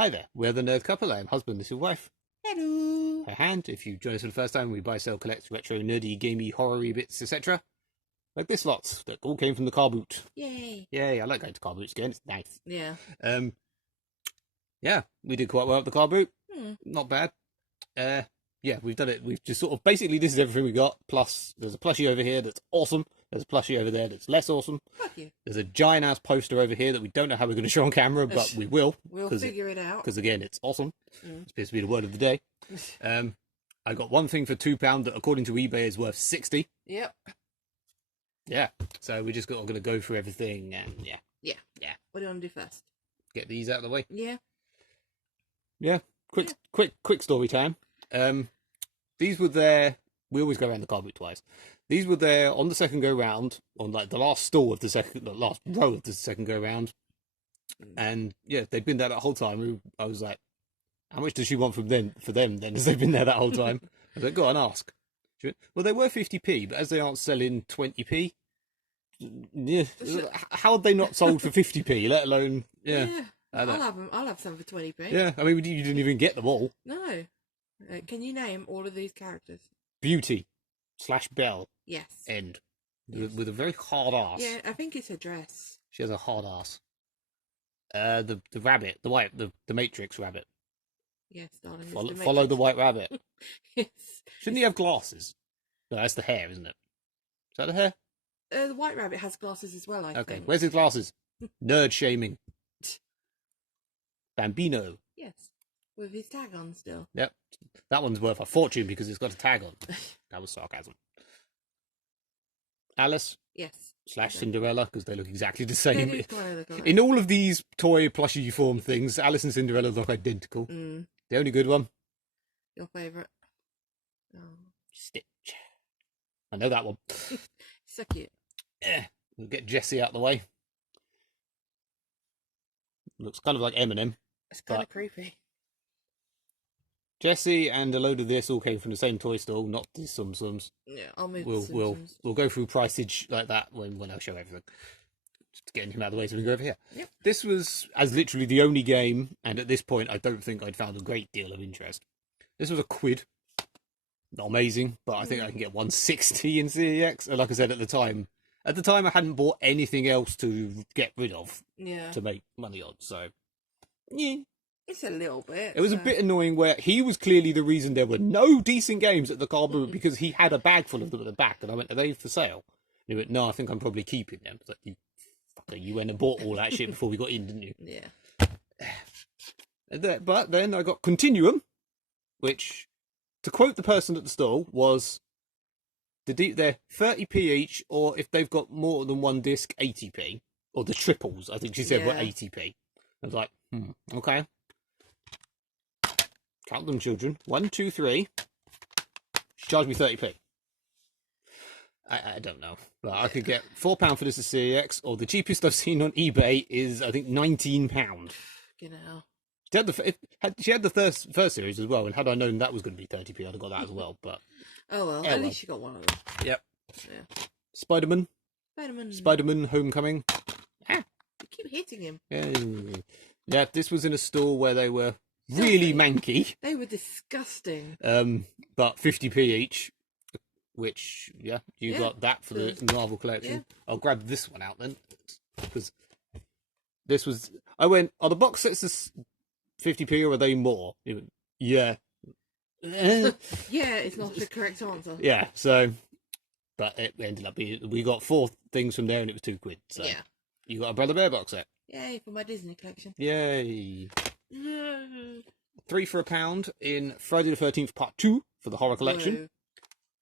Hi there, we're the Nerd Couple. I'm husband, this is wife. Hello. Her hand. If you join us for the first time, we buy, sell, collect retro, nerdy, gamey, horror-y bits, etc. Like this lot that all came from the Carboot. Yay. Yay, I like going to Carboots again, it's nice. Yeah. Yeah, we did quite well at the Carboot. Hmm. Not bad. Yeah, we've done it. We've just sort of, basically this is everything we got, plus there's a plushie over here that's awesome. There's a plushie over there that's less awesome. Fuck you. There's a giant-ass poster over here that we don't know how we're going to show on camera, but we will. We'll figure it out. Because, again, it's awesome. Mm. It's supposed to be the word of the day. I got one thing for £2 that, according to eBay, is worth 60. Yep. Yeah. So we're just going to go through everything, and yeah. Yeah. What do you want to do first? Get these out of the way. Yeah. Yeah. Quick story time. These were there. We always go around the Carboot twice. These were there on the second go round, on like the last stall of the last row of the second go round, and yeah, they'd been there that whole time. I was like, "How much does she want from them for them then?" As they've been there that whole time, I was like, "Go on, ask." Well, they were 50p, but as they aren't selling 20p, yeah, how had they not sold for 50p? Let alone, yeah. I'll have them. I'll have some for 20p. Yeah, I mean, you didn't even get them all. No. Can you name all of these characters? Beauty/Belle. Yes. End. With a very hard ass. Yeah, I think it's a dress. She has a hard ass. The rabbit, the Matrix rabbit. Yes, darling. Follow the white rabbit. Yes. Shouldn't he have glasses? No, that's the hair, isn't it? Is that the hair? The white rabbit has glasses as well, I think. Okay, where's his glasses? Nerd shaming. Bambino. Yes. With his tag on still. Yep. That one's worth a fortune because it's got a tag on. That was sarcasm. Alice. Yes. / Cinderella, because they look exactly the same. They do kind of look alike. In all of these toy plushie form things, Alice and Cinderella look identical. Mm. The only good one. Your favourite? Oh. Stitch. I know that one. So cute. Yeah. We'll get Jessie out of the way. Looks kind of like Eminem. It's kind of creepy. Jessie and a load of this all came from the same toy store, not the Tsum Tsums. Yeah, I'll move. We'll go through pricage like that when I show everything. Just getting him out of the way so we can go over here. Yep. This was as literally the only game, and at this point I don't think I'd found a great deal of interest. This was a quid. Not amazing, but I think I can get 160 in CEX. And like I said at the time I hadn't bought anything else to get rid of. Yeah. To make money on, so yeah. It's a little bit. It was a bit annoying where he was clearly the reason there were no decent games at the Carboot because he had a bag full of them at the back, and I went, "Are they for sale?" And he went, "No, I think I'm probably keeping them." It's like, you fucker, you went and bought all that shit before we got in, didn't you? Yeah. But then I got Continuum, which, to quote the person at the stall, was they're 30p each, or if they've got more than one disc, 80p, or the triples. I think she said were 80p. I was like, okay. Count them, children. 1, 2, 3. She charged me 30p. I don't know. But I could get £4 for this at CEX, or the cheapest I've seen on eBay is, I think, £19. You know. She had the first series as well, and had I known that was going to be 30p, I'd have got that as well. But oh well, at least you got one of them. Yep. Yeah. Spider-Man Homecoming. You keep hitting him. Yeah, this was in a store where they were really manky. They were disgusting. But 50p each, which, you got that for the Marvel collection. Yeah. I'll grab this one out then, because this was, I went, are the box sets 50p or are they more? He went, yeah. Yeah, it's not the correct answer. Yeah, so, but it ended up being, we got 4 things from there and it was £2. So yeah. You got a Brother Bear box set. Yay, for my Disney collection. Yay. 3 for £1 in Friday the 13th Part 2 for the horror collection. Whoa.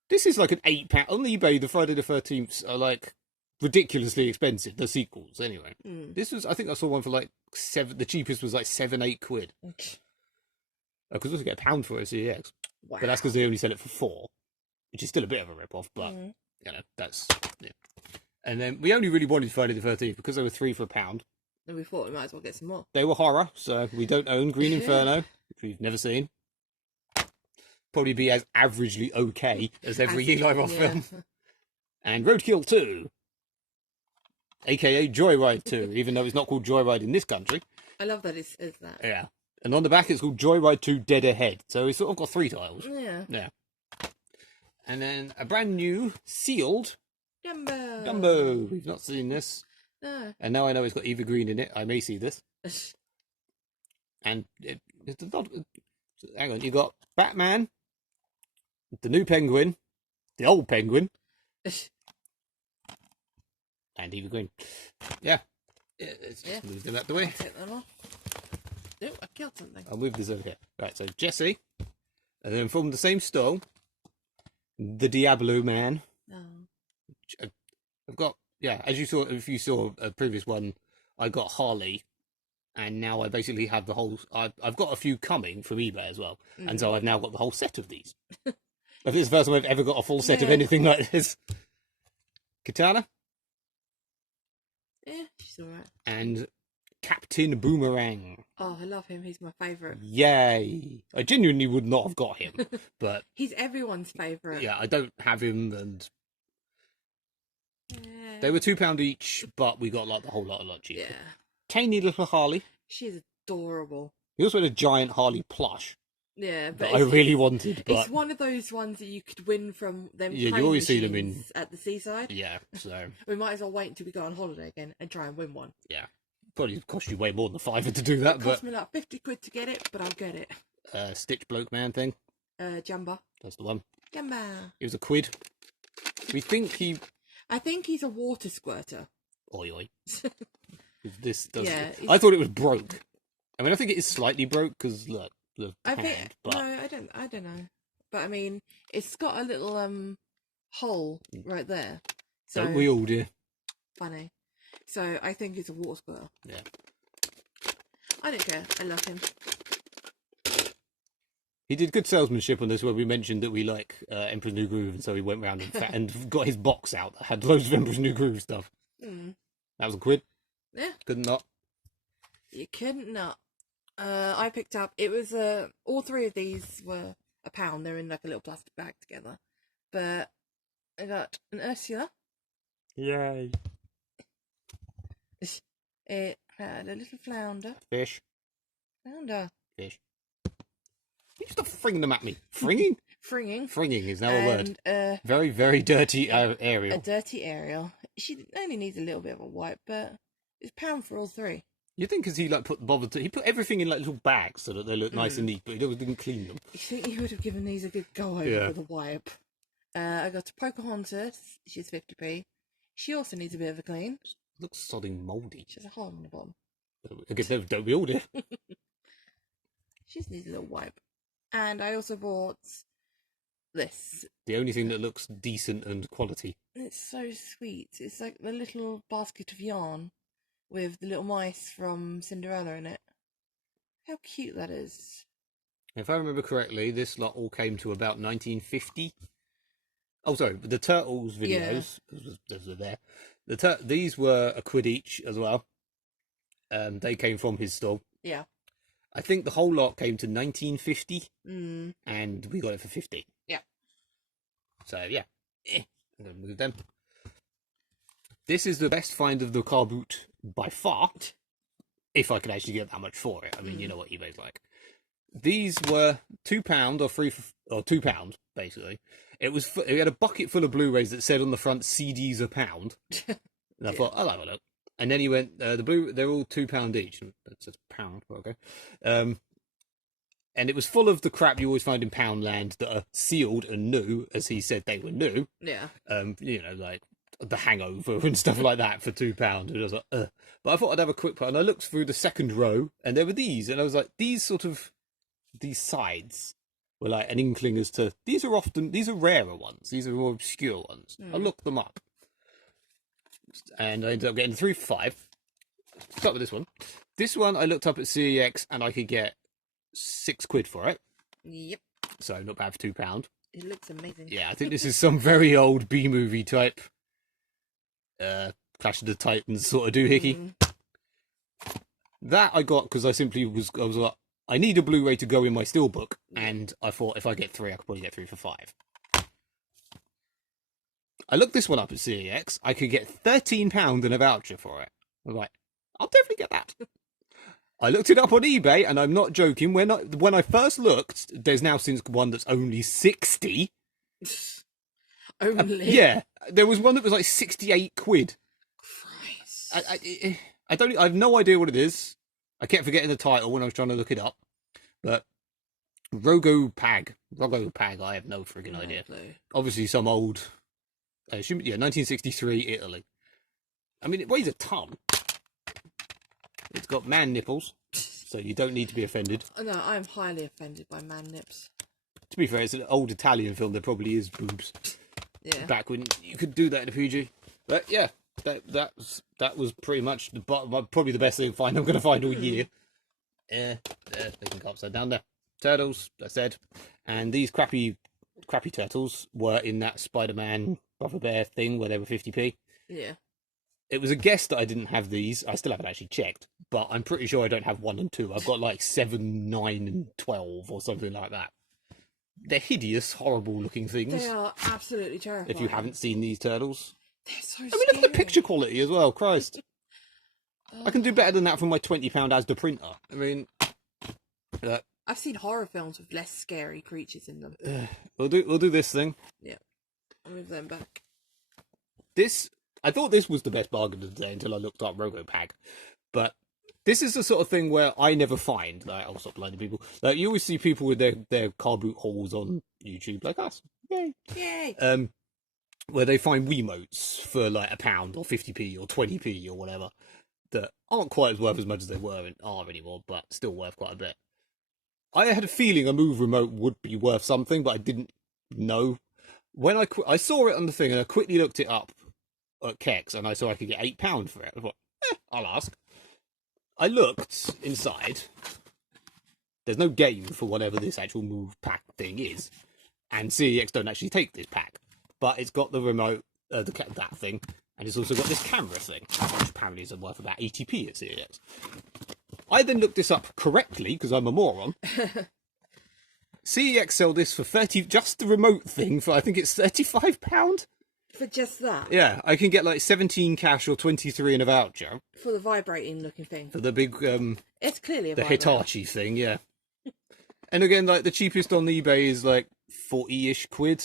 This is like an £8 on eBay. The Friday the 13th are like ridiculously expensive. The sequels, anyway. This was, I think I saw one for like 7. The cheapest was like 7-8 quid. Because we get £1 for it at CEX. Wow. But that's because they only sell it for 4, which is still a bit of a rip off. But you know, that's And then we only really wanted Friday the 13th because they were 3 for £1. And we thought we might as well get some more. They were horror, so we don't own Green Inferno, which we've never seen. Probably be as averagely okay as every Eli Roth film. And Roadkill 2, aka Joyride 2, even though it's not called Joyride in this country. I love that it says that. Yeah. And on the back, it's called Joyride 2 Dead Ahead. So it's sort of got 3 tiles. Yeah. Yeah. And then a brand new sealed Dumbo. We've not seen this. No. And now I know it's got Eva Green in it. I may see this. And it's not. Hang on, you got Batman, the new Penguin, the old Penguin, and Eva Green. Yeah. Let's just move them out the way. Take them off. Oh, I killed something. I'll move this over here. Right, so Jesse. And then from the same stall, the Diablo Man. No. I've got, yeah, as you saw, if you saw a previous one, I got Harley. And now I basically have the whole... I've got a few coming from eBay as well. And so I've now got the whole set of these. I think it's the first time I've ever got a full set of anything like this. Katana. Yeah, she's alright. And Captain Boomerang. Oh, I love him. He's my favourite. Yay. I genuinely would not have got him. But he's everyone's favourite. yeah, I don't have him. And yeah. they were £2 each, but we got like the whole lot a lot cheaper. Yeah. Tiny little Harley. She's adorable. He also had a giant Harley plush. Yeah, but that I really wanted. But it's one of those ones that you could win from them. Yeah, you always see them in at the seaside. Yeah, so we might as well wait until we go on holiday again and try and win one. Yeah, probably cost you way more than a £5 to do that. It cost me like 50 quid to get it, but I'll get it. Stitch Bloke Man thing. Jumba. That's the one. Jumba. It was a quid. We think he. I think he's a water squirter. Oi oi. This does. Yeah, I thought it was broke. I mean, I think it is slightly broke because look, the hand. But no, I don't know. But I mean, it's got a little hole right there. So don't we all do? Funny. So I think it's a water squirter. Yeah. I don't care. I love him. He did good salesmanship on this, where we mentioned that we like Emperor's New Groove, and so he went round and got his box out that had loads of Emperor's New Groove stuff. Mm. That was a quid. Yeah. Couldn't not. You couldn't not. I picked up, it was, all 3 of these were £1. They're in like a little plastic bag together. But I got an Ursula. Yay. It had a little flounder. Fish. Flounder. Fish. You stop fringing them at me. Fringing? Fringing. Fringing is now a word. And, very, very dirty Ariel. a dirty Ariel. She only needs a little bit of a wipe, but it's £1 for all 3. You think because he like he put everything in like little bags so that they look nice and neat, but he didn't clean them. You think he would have given these a good go over with a wipe? I got a Pocahontas. She's 50p. She also needs a bit of a clean. Looks sodding mouldy. She has a hole on the bottom. I guess don't we all do? She just needs a little wipe. And I also bought this. The only thing that looks decent and quality. It's so sweet. It's like the little basket of yarn with the little mice from Cinderella in it. How cute that is. If I remember correctly, this lot all came to about 1950. Oh, sorry, the Turtles videos, those are there. These were a quid each as well. They came from his stall. Yeah. I think the whole lot came to 1950, and we got it for 50. Yeah. So yeah, I'm gonna move them. This is the best find of the Carboot by far, if I could actually get that much for it. I mean, you know what eBay's like. These were £2 or £2 basically. It had a bucket full of Blu-rays that said on the front CDs £1, and I thought I'll have a look. And then he went they're all £2 each. That's a pound, okay. And it was full of the crap you always find in Poundland that are sealed and new, as he said they were new. Yeah. You know, like The Hangover and stuff like that for £2. And I was like, ugh. But I thought I'd have a quick part, and I looked through the second row, and there were these, and I was like, these sides were like an inkling as to these are rarer ones, these are more obscure ones. I looked them up, and I ended up getting 3 for £5. Start with this one. This one I looked up at CEX, and I could get £6 for it. Yep. So not bad for £2. It looks amazing. Yeah, I think this is some very old B-movie type Clash of the Titans sort of doohickey. That I got because I was like, I need a Blu-ray to go in my steelbook, and I thought if I get 3, I could probably get 3 for £5. I looked this one up at CEX. I could get £13 and a voucher for it. I was like, I'll definitely get that. I looked it up on eBay, and I'm not joking. When I first looked, there's now since one that's only 60. Only. Yeah, there was one that was like 68 quid. Christ. I have no idea what it is. I kept forgetting the title when I was trying to look it up. But Rogopag, I have no friggin' idea. Clue. Obviously some old, 1963 Italy. I mean, it weighs a ton. It's got man nipples, so you don't need to be offended. No, I'm highly offended by man nips. To be fair, it's an old Italian film. There probably is boobs. Yeah. Back when you could do that in a PG. But yeah, that was pretty much probably the best thing I'm going to find all year. Yeah, they can go upside down there. Turtles, I said, and these crappy turtles were in that Spider-Man Brother Bear thing where they were 50p. Yeah. It was a guess that I didn't have these. I still haven't actually checked, but I'm pretty sure I don't have 1 and 2. I've got like 7, 9, and 12 or something like that. They're hideous, horrible-looking things. They are absolutely terrifying. If you haven't seen these turtles. They're so scary. I mean, look at the picture quality as well, Christ. I can do better than that from my £20 Asda printer. I mean... I've seen horror films with less scary creatures in them. We'll do this thing. Yeah. I'll move them back. I thought this was the best bargain of the day until I looked up Rogopag. But this is the sort of thing where I never find, like, I'll stop lying to people. Like, you always see people with their Carboot hauls on YouTube, like us. Yay. Yay. Where they find Wiimotes for like £1 or 50p or 20p or whatever that aren't quite as worth as much as they were and are anymore, but still worth quite a bit. I had a feeling a Move remote would be worth something, but I didn't know. When I saw it on the thing and I quickly looked it up at Kex and I saw I could get £8 for it. I thought, I'll ask. I looked inside. There's no game for whatever this actual Move pack thing is, and CEX don't actually take this pack. But it's got the remote, that thing, and it's also got this camera thing, which apparently is worth about 80p at CEX. I then looked this up correctly, because I'm a moron. CEX sell this for just the remote thing for, I think it's £35? For just that? Yeah, I can get like 17 cash or 23 in a voucher. For the vibrating looking thing? For the big, it's clearly a the vibrator. Hitachi thing, yeah. And again, like, the cheapest on eBay is like 40-ish quid.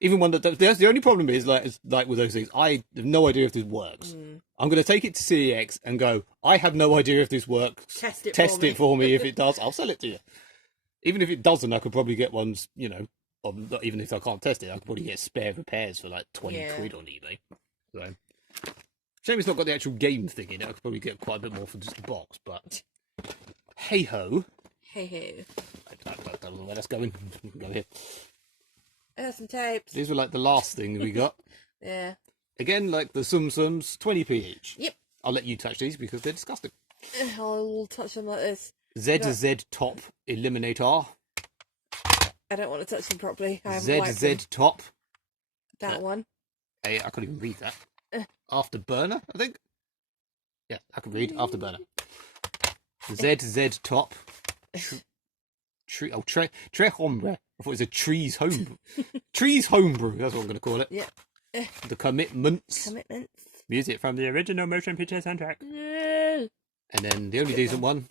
Even one the only problem is, like with those things, I have no idea if this works. I'm going to take it to CEX and go, I have no idea if this works. Test it for me. If it does, I'll sell it to you. Even if it doesn't, I could probably get ones, even if I can't test it, I could probably get spare repairs for like 20 quid on eBay. So, shame it's not got the actual game thing in it. I could probably get quite a bit more for just the box, but hey-ho. Hey-ho. I don't know where that's going. We can go here. Some tapes. These were like the last thing we got. Yeah. Again, like the Sum Sums, 20p each. Yep. I'll let you touch these because they're disgusting. I'll touch them like this. ZZ Top Eliminator. I don't want to touch them properly. I haven't wiped them. ZZ Top. That one. Hey, I can't even read that. Afterburner, I think. Yeah, I can read Afterburner. ZZ Top. Tre Hombre. I thought it was a Trees Homebrew. Trees Homebrew, that's what I'm going to call it. Yeah. The Commitments. Commitments. Music from the original motion picture soundtrack. Yeah. And then the only decent one.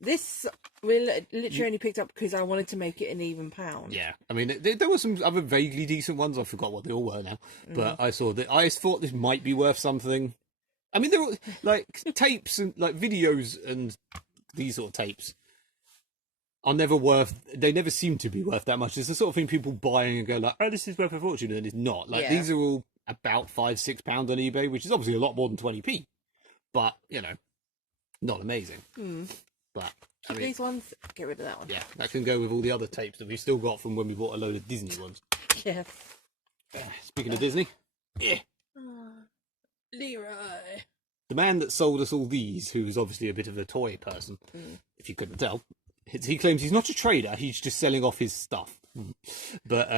This we literally only picked up because I wanted to make it an even pound. Yeah, I mean, there were some other vaguely decent ones. I forgot what they all were now. But I saw that. I thought this might be worth something. I mean, there were like tapes and like videos and these sort of tapes are never worth. They never seem to be worth that much. It's the sort of thing people buy and go like, "Oh, this is worth a fortune," and it's not. Like these are all about £5-6 on eBay, which is obviously a lot more than 20p. But not amazing. But I mean, these ones, get rid of that one. Yeah, that can go with all the other tapes that we've still got from when we bought a load of Disney ones. Yeah. Speaking of Disney, Leroy. The man that sold us all these, who's obviously a bit of a toy person, if you couldn't tell, he claims he's not a trader, he's just selling off his stuff. But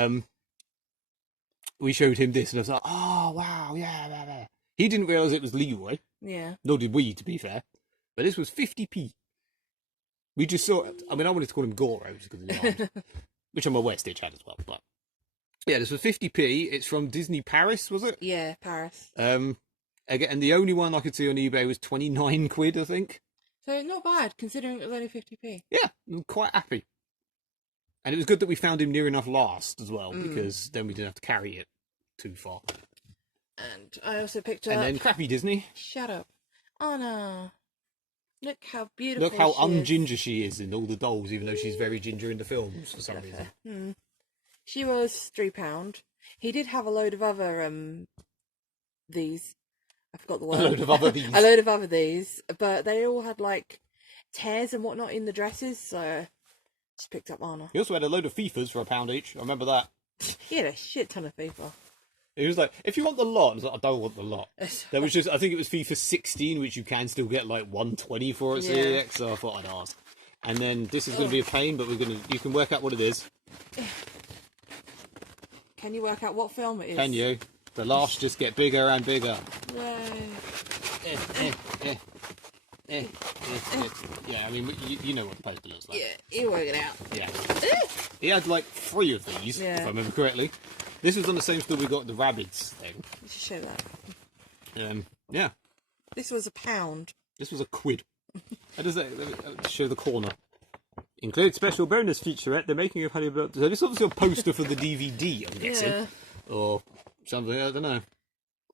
we showed him this and I was like, oh, wow, yeah. He didn't realise it was Leroy. Yeah. Nor did we, to be fair. But this was 50p. We just saw it. I mean, I wanted to call him Goro just because of the arms, which I'm aware Stitch had as well. But yeah, this was 50p. It's from Disney Paris, was it? Yeah, Paris. Again, and the only one I could see on eBay was 29 quid, I think. So not bad, considering it was only 50p. Yeah, I'm quite happy. And it was good that we found him near enough last as well, because then we didn't have to carry it too far. And I also picked up... And then crappy Disney. Shut up. Anna. Look how beautiful Look how she is. unginger she is in all the dolls, even though she's very ginger in the films for some reason. She was £3. He did have a load of other these. I forgot the word. A load of other these. A load of other these, but they all had like tears and whatnot in the dresses, so just picked up Anna. He also had a load of FIFAs for £1 each. I remember that. He had a shit ton of FIFA. He was like, if you want the lot, I was like, I don't want the lot. There was just, I think it was FIFA 16, which you can still get like 120 for at CEX, so I thought I'd ask. And then this is going to be a pain, but you can work out what it is. Can you work out what film it is? Can you? The laughs just get bigger and bigger. Yay. Yeah, I mean, you know what the poster looks like. Yeah, you work it out. Yeah. He had like 3 of these, if I remember correctly. This was on the same store we got the Rabbids thing. You should show that. Yeah. This was £1. This was £1. How does that show the corner? Include special bonus featurette, the making of Honey Blood. So this is obviously a poster for the DVD, I'm guessing. Yeah. Or something, I don't know.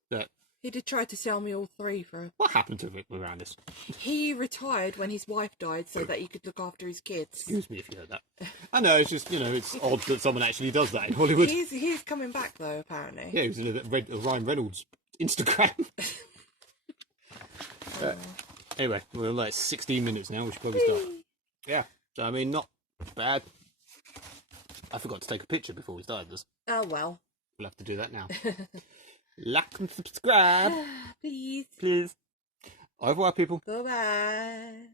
But He did try to sell me all 3 for... what happened to Rick Moranis? He retired when his wife died so that he could look after his kids. Excuse me if you heard that. I know, it's just, it's odd that someone actually does that in Hollywood. He's coming back though, apparently. Yeah, he was in Ryan Reynolds' Instagram. Anyway, we're like 16 minutes now, we should probably start. Yeah, so I mean, not bad. I forgot to take a picture before we started this. Oh well. We'll have to do that now. Like and subscribe. Please. Please. Au revoir, people. Bye-bye.